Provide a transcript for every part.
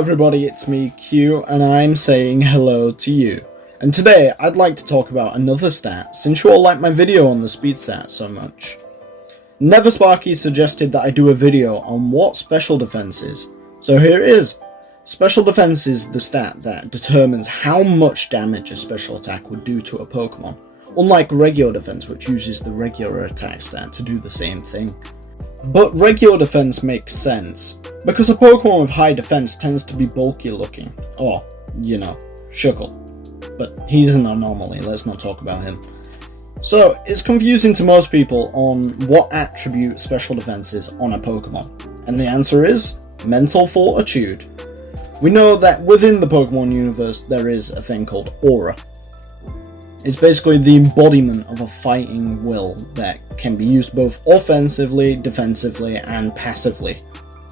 everybody, it's me, Q, and I'm saying hello to you. And today, I'd like to talk about another stat, since you all like my video on the speed stat so much. NeverSparky suggested that I do a video on what special defense is, so here it is. Special defense is the stat that determines how much damage a special attack would do to a Pokemon, unlike regular defense, which uses the regular attack stat to do the same thing. But regular defense makes sense, because a Pokemon with high defense tends to be bulky looking, or, Shuckle. But he's an anomaly, let's not talk about him. So, it's confusing to most people on what attribute special defense is on a Pokemon, and the answer is mental fortitude. We know that within the Pokemon universe there is a thing called aura. It's basically the embodiment of a fighting will that can be used both offensively, defensively, and passively.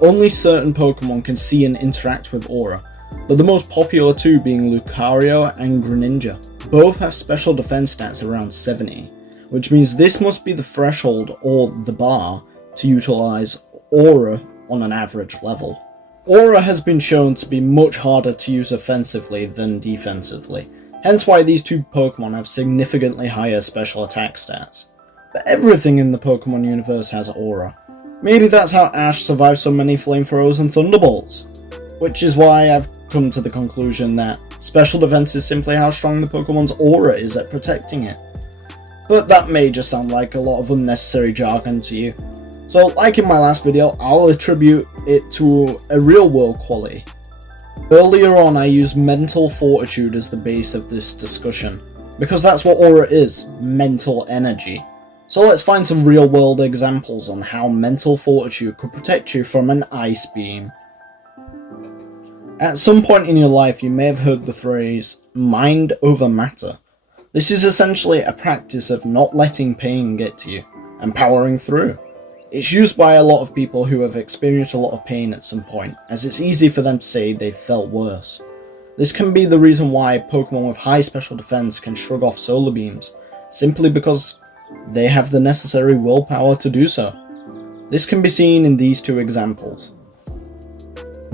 Only certain Pokemon can see and interact with aura, but the most popular two being Lucario and Greninja. Both have special defense stats around 70, which means this must be the threshold or the bar to utilize aura on an average level. Aura has been shown to be much harder to use offensively than defensively, hence why these two Pokemon have significantly higher special attack stats. But everything in the Pokemon universe has aura. Maybe that's how Ash survived so many flamethrowers and thunderbolts. Which is why I've come to the conclusion that special defense is simply how strong the Pokemon's aura is at protecting it. But that may just sound like a lot of unnecessary jargon to you. So like in my last video, I'll attribute it to a real world quality. Earlier on I used mental fortitude as the base of this discussion, because that's what aura is, mental energy. So let's find some real world examples on how mental fortitude could protect you from an ice beam. At some point in your life you may have heard the phrase, mind over matter. This is essentially a practice of not letting pain get to you, and powering through. It's used by a lot of people who have experienced a lot of pain at some point, as it's easy for them to say they've felt worse. This can be the reason why Pokemon with high special defense can shrug off solar beams, simply because they have the necessary willpower to do so. This can be seen in these two examples.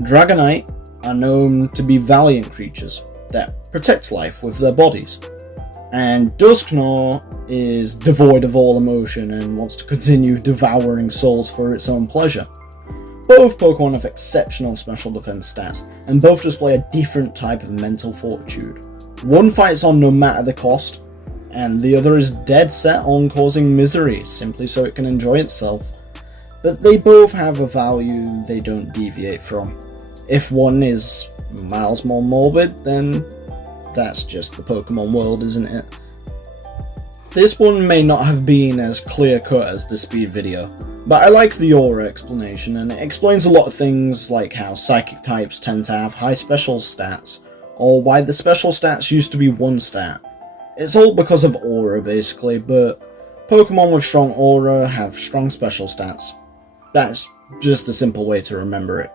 Dragonite are known to be valiant creatures that protect life with their bodies, and Dusknoir is devoid of all emotion and wants to continue devouring souls for its own pleasure. Both Pokemon have exceptional special defense stats, and both display a different type of mental fortitude. One fights on no matter the cost, and the other is dead set on causing misery simply so it can enjoy itself. But they both have a value they don't deviate from. If one is miles more morbid, then that's just the Pokemon world, isn't it? This one may not have been as clear cut as the speed video, but I like the aura explanation, and it explains a lot of things like how psychic types tend to have high special stats, or why the special stats used to be one stat. It's all because of aura basically, but Pokemon with strong aura have strong special stats. That's just a simple way to remember it.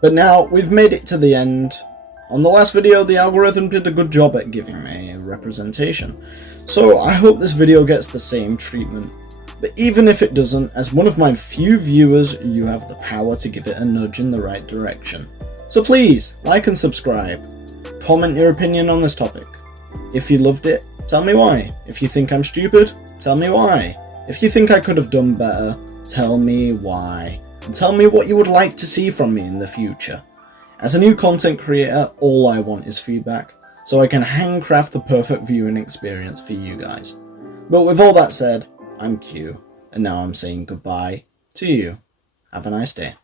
But now, we've made it to the end. On the last video, the algorithm did a good job at giving me a representation, so I hope this video gets the same treatment. But even if it doesn't, as one of my few viewers, you have the power to give it a nudge in the right direction. So please, like and subscribe. Comment your opinion on this topic. If you loved it, tell me why. If you think I'm stupid, tell me why. If you think I could have done better, tell me why. And tell me what you would like to see from me in the future. As a new content creator, all I want is feedback, so I can handcraft the perfect viewing experience for you guys. But with all that said, I'm Q, and now I'm saying goodbye to you. Have a nice day.